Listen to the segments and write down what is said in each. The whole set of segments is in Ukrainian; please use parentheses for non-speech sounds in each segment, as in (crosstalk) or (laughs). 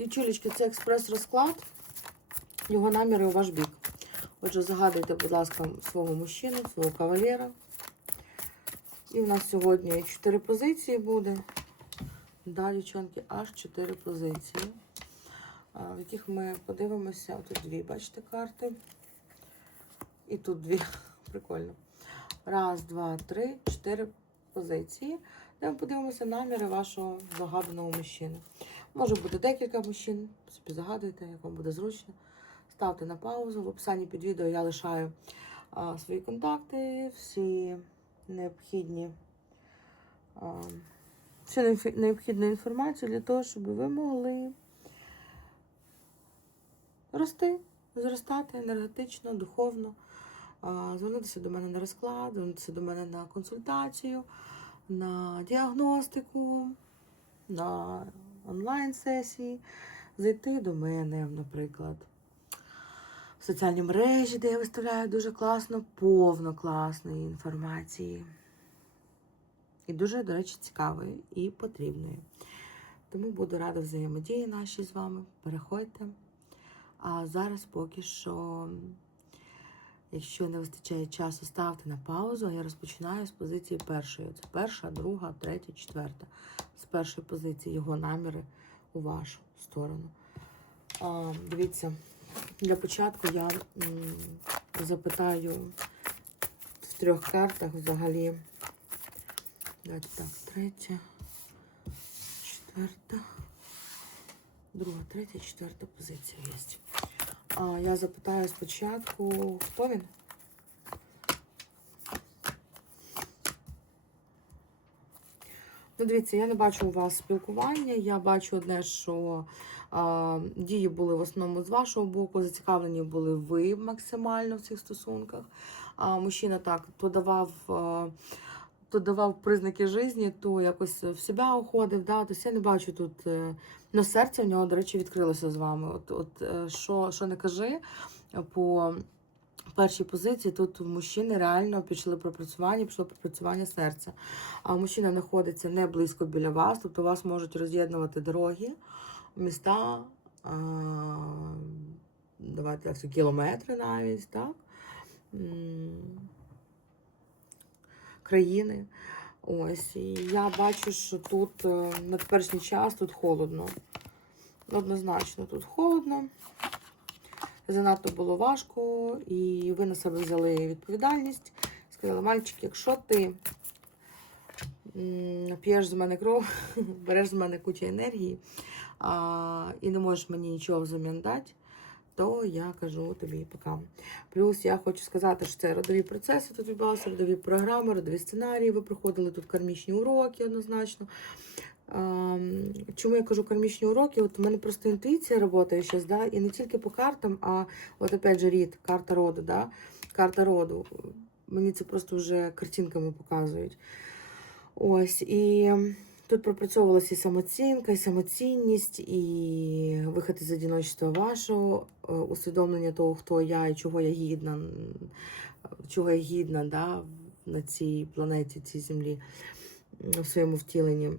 Дівчулечки, це експрес-розклад. Його наміри у ваш бік. Отже, загадуйте, будь ласка, свого мужчину, свого кавалера. І в нас сьогодні 4 позиції буде. Да, дівчонки, аж 4 позиції, в яких ми подивимося. Тут дві, бачите, карти. І тут дві. Прикольно. Раз, два, три, чотири позиції. Де ми подивимося наміри вашого загаданого мужчини. Може бути декілька мужчин. Собі загадуйте, як вам буде зручно. Ставте на паузу. В описанні під відео я лишаю а, свої контакти, всі необхідні. А, всю необхідну інформацію для того, щоб ви могли рости, зростати енергетично, духовно, а, звернутися до мене на розклад, звернутися до мене на консультацію, на діагностику, на онлайн-сесії, зайти до мене, наприклад, в соціальні мережі, де я виставляю дуже класно, повно класної інформації. І дуже, до речі, цікавої і потрібної. Тому буду рада взаємодії нашій з вами. Переходьте. А зараз поки що, якщо не вистачає часу, ставте на паузу. а Я розпочинаю з позиції першої. Це перша, друга, третя, четверта. З першої позиції його наміри у вашу сторону. А, дивіться, для початку я м, запитаю в трьох картах взагалі. Давайте так, третя, четверта, друга, третя, четверта позиція є. А, я запитаю спочатку, хто він? Ну, дивіться, я не бачу у вас спілкування. Я бачу одне, що а, дії були в основному з вашого боку, зацікавлені були ви максимально в цих стосунках. А мужчина так то давав. а, то давав признаки житті, то якось в себе уходив. Да? Тобто я не бачу тут. е, Ну, серце в нього, до речі, відкрилося з вами. От, от е, що, що не кажи, по першій позиції тут у мужчини реально пішли пропрацювання, пішло пропрацювання серця. А мужчина знаходиться не близько біля вас, тобто вас можуть роз'єднувати дороги, міста, а, давайте так, кілометри навіть, так? Країни. Ось, і я бачу, що тут е, на теперішній час тут холодно. Однозначно тут холодно. Занадто було важко, і ви на себе взяли відповідальність. Сказали, мальчик, якщо ти п'єш з мене кров, (laughs) береш з мене кучу енергії а, і не можеш мені нічого взамін дати, то я кажу тобі пока. Плюс я хочу сказати, що це родові процеси тут відбувалися, родові програми, родові сценарії. Ви проходили тут кармічні уроки однозначно. Ем, Чому я кажу кармічні уроки? От у мене просто інтуїція працює зараз, да? і не тільки по картам, а от опять же рід, карта роду, да? карта роду. Мені це просто вже картинками показують. Ось, і тут пропрацьовувалася і самооцінка, і самоцінність, і вихід із одиночества вашого, е, усвідомлення того, хто я і чого я гідна, чого я гідна да, на цій планеті, цій землі, в своєму втіленні.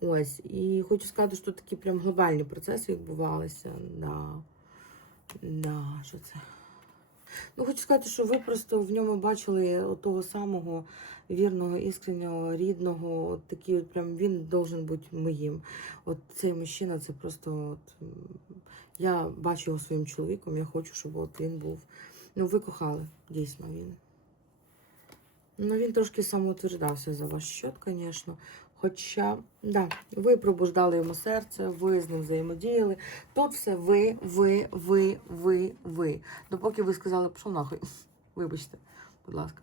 Ось, і хочу сказати, що такі прям глобальні процеси відбувалися. Да. Да, що це? Ну, хочу сказати, що ви просто в ньому бачили того самого вірного, іскреннього, рідного. От такий от прям він должен бути моїм. От цей мужчина, це просто от, я бачу його своїм чоловіком, я хочу, щоб от він був. Ну, ви кохали, дійсно він. Ну, він трошки самоутверждався за ваш счет, звісно. Хоча, да, ви пробуждали йому серце, ви з ним взаємодіяли. Тут все ви, ви, ви, ви, ви. Допоки ви сказали, пішов нахуй. (laughs) Вибачте, будь ласка.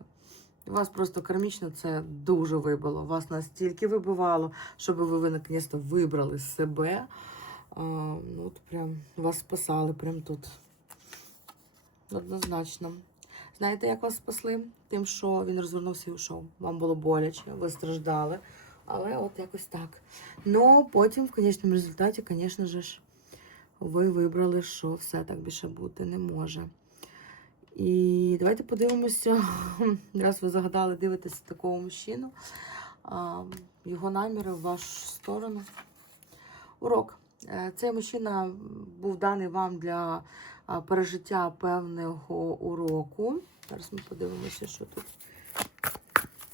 Вас просто кармічно це дуже вибило. Вас настільки вибивало, щоб ви, ви наконець-то вибрали себе. А, ну, от прям вас спасали прям тут. Однозначно. Знаєте, як вас спасли? Тим, що він розвернувся і ушов. Вам було боляче, ви страждали. Але от якось так. Ну, потім, в конечному результаті, звісно ж, ви вибрали, що все так більше бути не може. І давайте подивимося, (laughs) раз ви загадали дивитися такого мужчину, його наміри в вашу сторону. Урок. Е, Цей мужчина був даний вам для пережиття певного уроку. Зараз ми подивимося, що тут.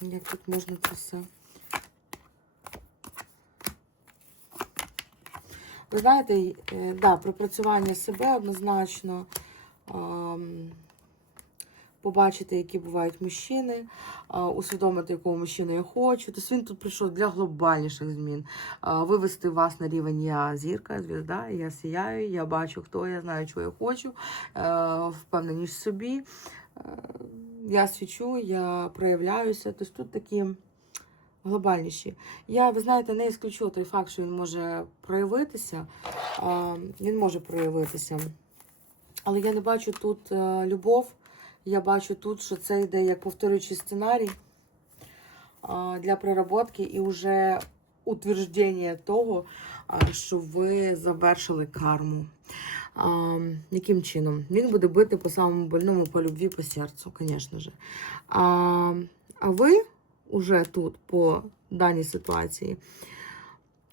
Як тут можна це все. Ви знаєте, е, да, пропрацювання себе однозначно. Побачити, які бувають мужчини, усвідомити, якого мужчину я хочу. Тобто він тут прийшов для глобальніших змін. Вивести вас на рівень я зірка, звізда, я сіяю, я бачу, хто я знаю, що я хочу, е, впевненість собі. Е, Я свічу, я проявляюся. Тобто тут такі глобальніші. Я, ви знаєте, не ісключу той факт, що він може проявитися. Він може проявитися. Але я не бачу тут е, любов. Я бачу тут, що це йде як повторюючий сценарій для проработки і вже утвердження того, що ви завершили карму. Яким чином? Він буде бити по самому больному, по любві, по серцю, звісно ж. А ви уже тут, по даній ситуації,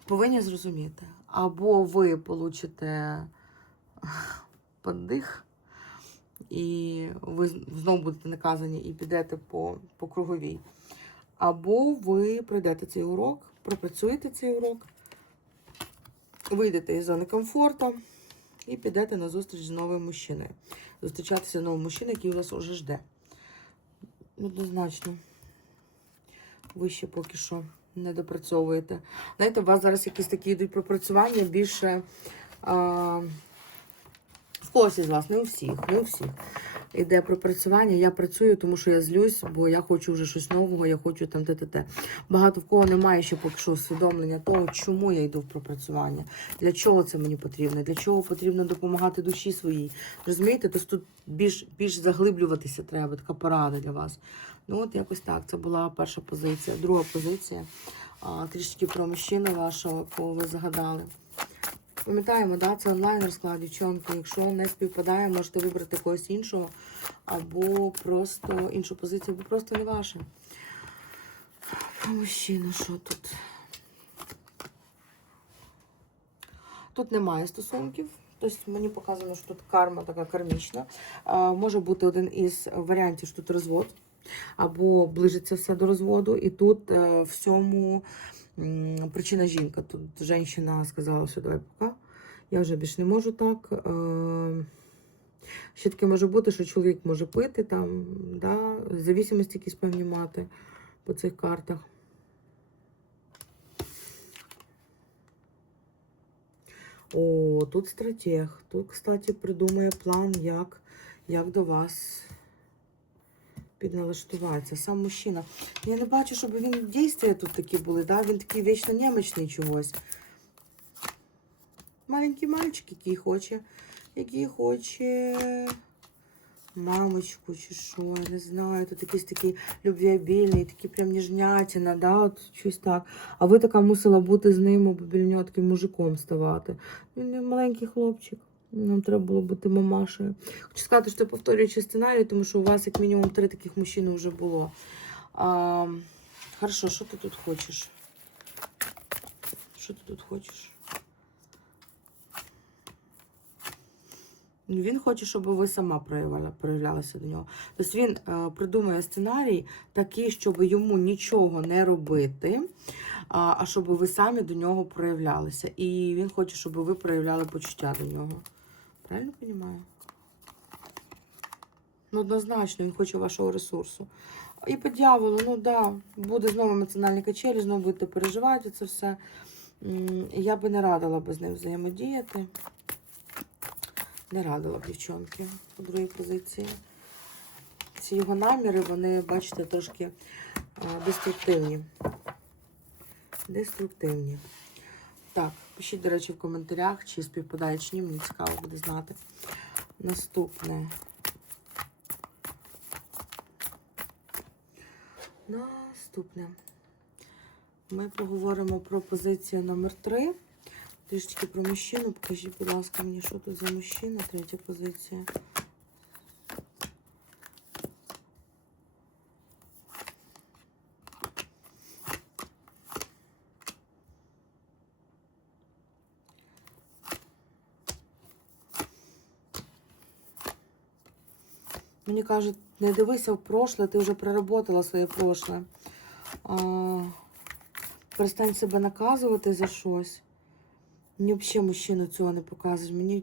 повинні зрозуміти, або ви получите подих, і ви знову будете наказані і підете по, по круговій. Або ви пройдете цей урок, пропрацюєте цей урок, вийдете із зони комфорту і підете на зустріч з новим мужчиною. Зустрічатися з новим мужчиною, який вас уже жде. Однозначно. Ви ще поки що не допрацьовуєте. Знаєте, у вас зараз якісь такі йдуть пропрацювання більше. А, в когось із вас, не у всіх, не у всіх. Іде пропрацювання. Я працюю, тому що я злюсь, бо я хочу вже щось нового, я хочу там те-те-те. Багато в кого немає ще поки що усвідомлення того, чому я йду в пропрацювання, для чого це мені потрібно, для чого потрібно допомагати душі своїй. Розумієте? Тобто тут більш, більш заглиблюватися треба, така порада для вас. Ну, от якось так. Це була перша позиція. Друга позиція. А, трішки про мужчину вашого, кого ви загадали. Пам'ятаємо, да, це онлайн розклад, дівчонки. Якщо не співпадає, можете вибрати когось іншого, або просто іншу позицію, або просто не ваше. Про мужчину, що тут? Тут немає стосунків. Тобто мені показано, що тут карма така кармічна. Може бути один із варіантів, що тут розвод, або ближиться все до розводу, і тут е, всьому м, причина жінка. Тут жінка сказала, що давай пока. Я вже більш не можу так. Е, Ще таке може бути, що чоловік може пити там, да, зависимості якісь певні мати по цих картах. О, тут стратег. Тут, кстати, придумає план, як, як до вас підналаштуватися. Сам мужчина. Я не бачу, щоб він дійствия тут такі були, да? він такий вічно немічний чогось. Маленький мальчик, який хоче, який хоче мамочку чи що, я не знаю. Тут якийсь такий любвіабільний, такий прям ніжнятина, да, от щось так. А ви така мусила бути з ним, таким мужиком ставати. Він маленький хлопчик. Нам треба було бути мамашею. Хочу сказати, що це повторюючий сценарій, тому що у вас як мінімум три таких мужчини вже було. А, хорошо, що ти тут хочеш? Що ти тут хочеш? Він хоче, щоб ви сама проявляла, проявлялася до нього. Тобто він е, придумує сценарій такий, щоб йому нічого не робити, а, а щоб ви самі до нього проявлялися. І він хоче, щоб ви проявляли почуття до нього. Правильно розумію? Ну, однозначно, він хоче вашого ресурсу. І по дьяволу, ну да, буде знову емоціональні качелі, знову будете переживати це все. Я би не радила би з ним взаємодіяти. Не радила б дівчонки у другій позиції. Ці його наміри, вони, бачите, трошки деструктивні. Деструктивні. Так, пишіть, до речі, в коментарях, чи співпадає, чи ні, мені цікаво буде знати. Наступне. Наступне. Ми поговоримо про позицію номер 3. Трішечки про мужчину. Покажіть, будь ласка, мені, що тут за мужчина, третя позиція. Мені кажуть, не дивися в прошле, ти вже проработала своє прошле. А, перестань себе наказувати за щось. Мені взагалі мужчину цього не показують. Мені,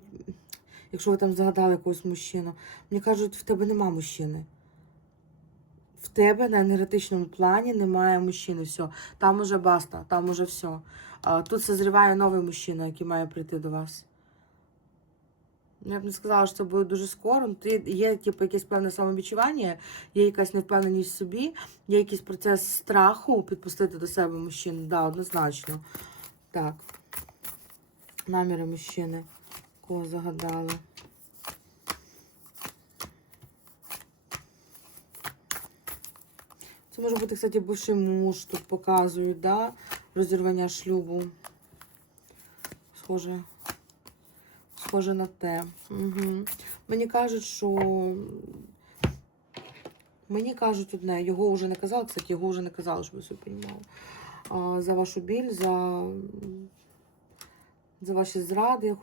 якщо ви там загадали якогось мужчину, мені кажуть, в тебе нема мужчини. В тебе на енергетичному плані немає мужчини. Все. Там уже баста, там уже все. А, тут созріває новий мужчина, який має прийти до вас. Ну, Я б не сказала, що це буде дуже скоро. Тут є типу, якесь певне самовідчування, є якась невпевненість в собі, є якийсь процес страху підпустити до себе мужчину. Да, однозначно. Так. Наміри мужчини. Кого загадали. Це може бути, кстати, бувший муж тут показують, да? Розірвання шлюбу. Схоже. Схоже на те. Угу. Мені кажуть, що. Мені кажуть одне, його вже не казали, кстати, його вже не казали, щоб ви все розуміли. За вашу біль, за, за ваші зради, я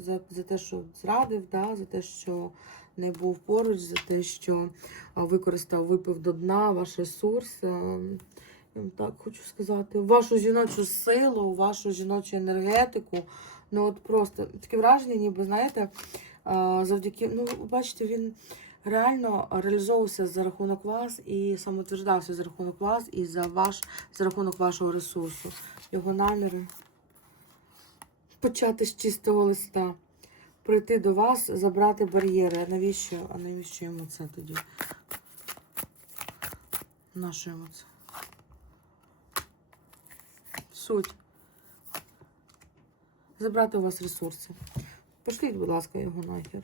за, за те, що зрадив, да? за те, що не був поруч, за те, що використав, випив до дна ваш ресурс. Я так хочу сказати, вашу жіночу силу, вашу жіночу енергетику. Ну от просто таке враження, ніби знаєте, завдяки, ну, бачите, він реально реалізовувався за рахунок вас і самоутверждався за рахунок вас і за ваш, за рахунок вашого ресурсу. Його наміри почати з чистого листа. Прийти до вас, забрати бар'єри. Навіщо? А навіщо йому це тоді? Нащо йому це? Суть. Забрати у вас ресурси. Пошліть, будь ласка, його нахер.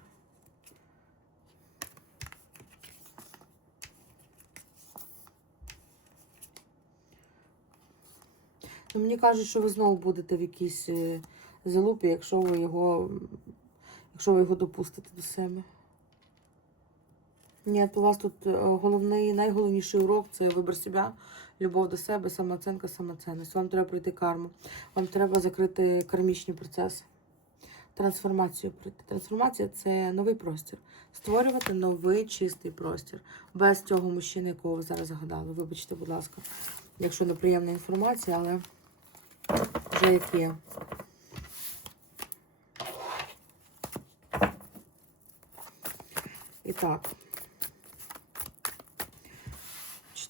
Ну, мені кажуть, що ви знову будете в якійсь е, залупі, якщо ви його, якщо ви його допустите до себе. Ні, у вас тут е, головний, найголовніший урок це вибір себе, любов до себе, самооцінка, самоцінність. Вам треба пройти карму. Вам треба закрити кармічні процеси. Трансформацію пройти. Трансформація це новий простір. Створювати новий чистий простір. Без цього мужчини, якого ви зараз згадали. Вибачте, будь ласка, якщо неприємна інформація, але вже як є. І так.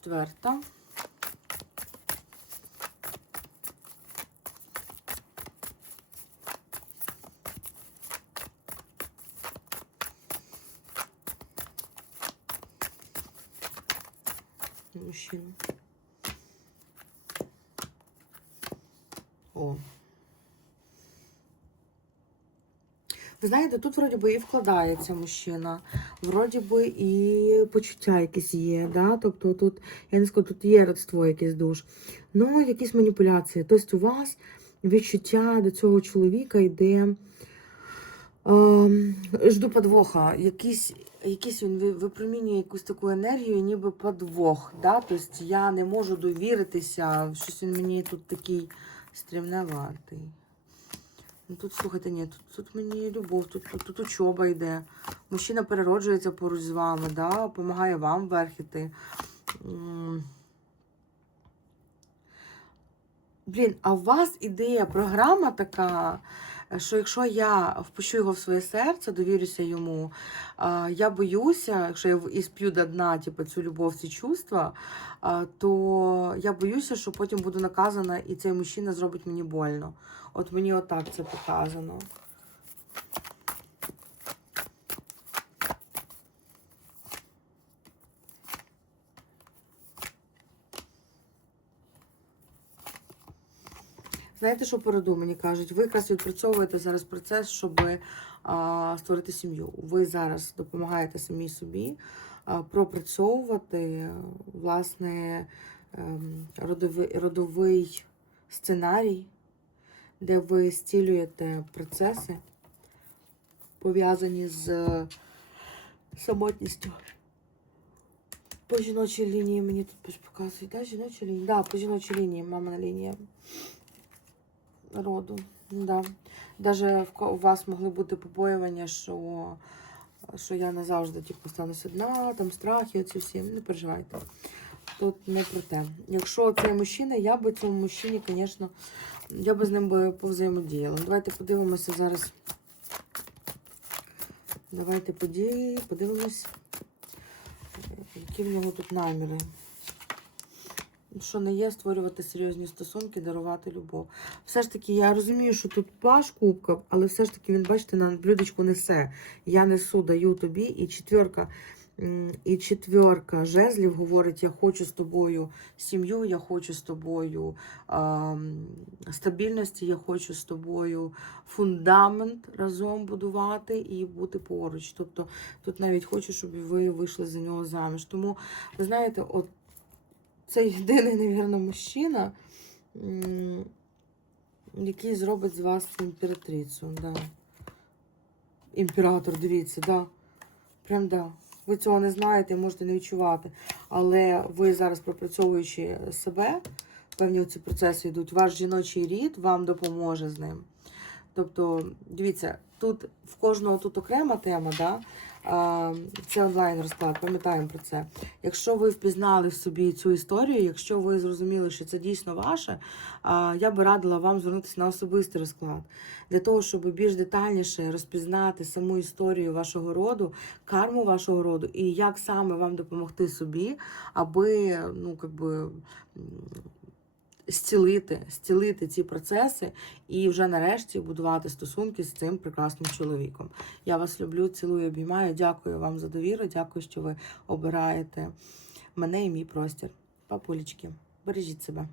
Четверта. Мужчина. О. Ви знаєте, тут вроді би і вкладається мужчина, вроді би і почуття якісь є, да? тобто тут, я не скажу, тут є родство якесь душ. Ну, якісь маніпуляції. Тобто у вас відчуття до цього чоловіка йде. Е, жду подвоха. Якийсь, якийсь він випромінює якусь таку енергію, ніби подвох. Да? Тобто я не можу довіритися, щось він мені тут такий стрімневатий. Ну тут, слухайте, ні, тут, тут мені любов, тут, тут, тут учоба йде. Мужчина перероджується поруч з вами, да? допомагає вам вверх іти. Блін, а у вас ідея, програма така, що якщо я впущу його в своє серце, довірюся йому, я боюся, якщо я і сп'ю до дна типу, цю любов, ці чувства, то я боюся, що потім буду наказана, і цей мужчина зробить мені больно. От мені отак це показано. Знаєте, що по роду мені кажуть? Ви якраз відпрацьовуєте зараз процес, щоб а, створити сім'ю. Ви зараз допомагаєте самій собі а, пропрацьовувати власне ем, родовий, родовий сценарій, де ви зцілюєте процеси, пов'язані з самотністю. По жіночій лінії мені тут показують, да, жіноча лінія? Да, по жіночій лінії, мамина лінія роду. Да. Даже у вас могли бути побоювання, що що я назавжди типу, останусь одна, там страхи, оці всі. Не переживайте. Тут не про те. Якщо цей мужчина, я би цьому мужчині, звісно, я би з ним би повзаємодіяла. Давайте подивимося зараз. Давайте події, подивимось, які в нього тут наміри. Що не є створювати серйозні стосунки, дарувати любов. Все ж таки, я розумію, що тут паш кубка, але все ж таки він, бачите, на блюдечку несе. Я несу, даю тобі, і четверка, і четверка жезлів говорить: я хочу з тобою сім'ю, я хочу з тобою м, стабільності, я хочу з тобою фундамент разом будувати і бути поруч. Тобто тут навіть хочу, щоб ви вийшли за нього заміж. Тому, ви знаєте, от це єдиний, навірно, мужчина, який зробить з вас імператрицю. Да. Імператор, дивіться, да. Прям да. Ви цього не знаєте, можете не відчувати. Але ви зараз, пропрацьовуючи себе, певні ці процеси йдуть, ваш жіночий рід вам допоможе з ним. Тобто, дивіться, тут в кожного тут окрема тема, да? Це онлайн розклад, пам'ятаємо про це. Якщо ви впізнали в собі цю історію, якщо ви зрозуміли, що це дійсно ваше, я би радила вам звернутися на особистий розклад для того, щоб більш детальніше розпізнати саму історію вашого роду, карму вашого роду і як саме вам допомогти собі, аби ну, как би, м, зцілити, зцілити ці процеси і вже нарешті будувати стосунки з цим прекрасним чоловіком. Я вас люблю, цілую, обіймаю. Дякую вам за довіру. Дякую, що ви обираєте мене і мій простір. Папулечки, бережіть себе.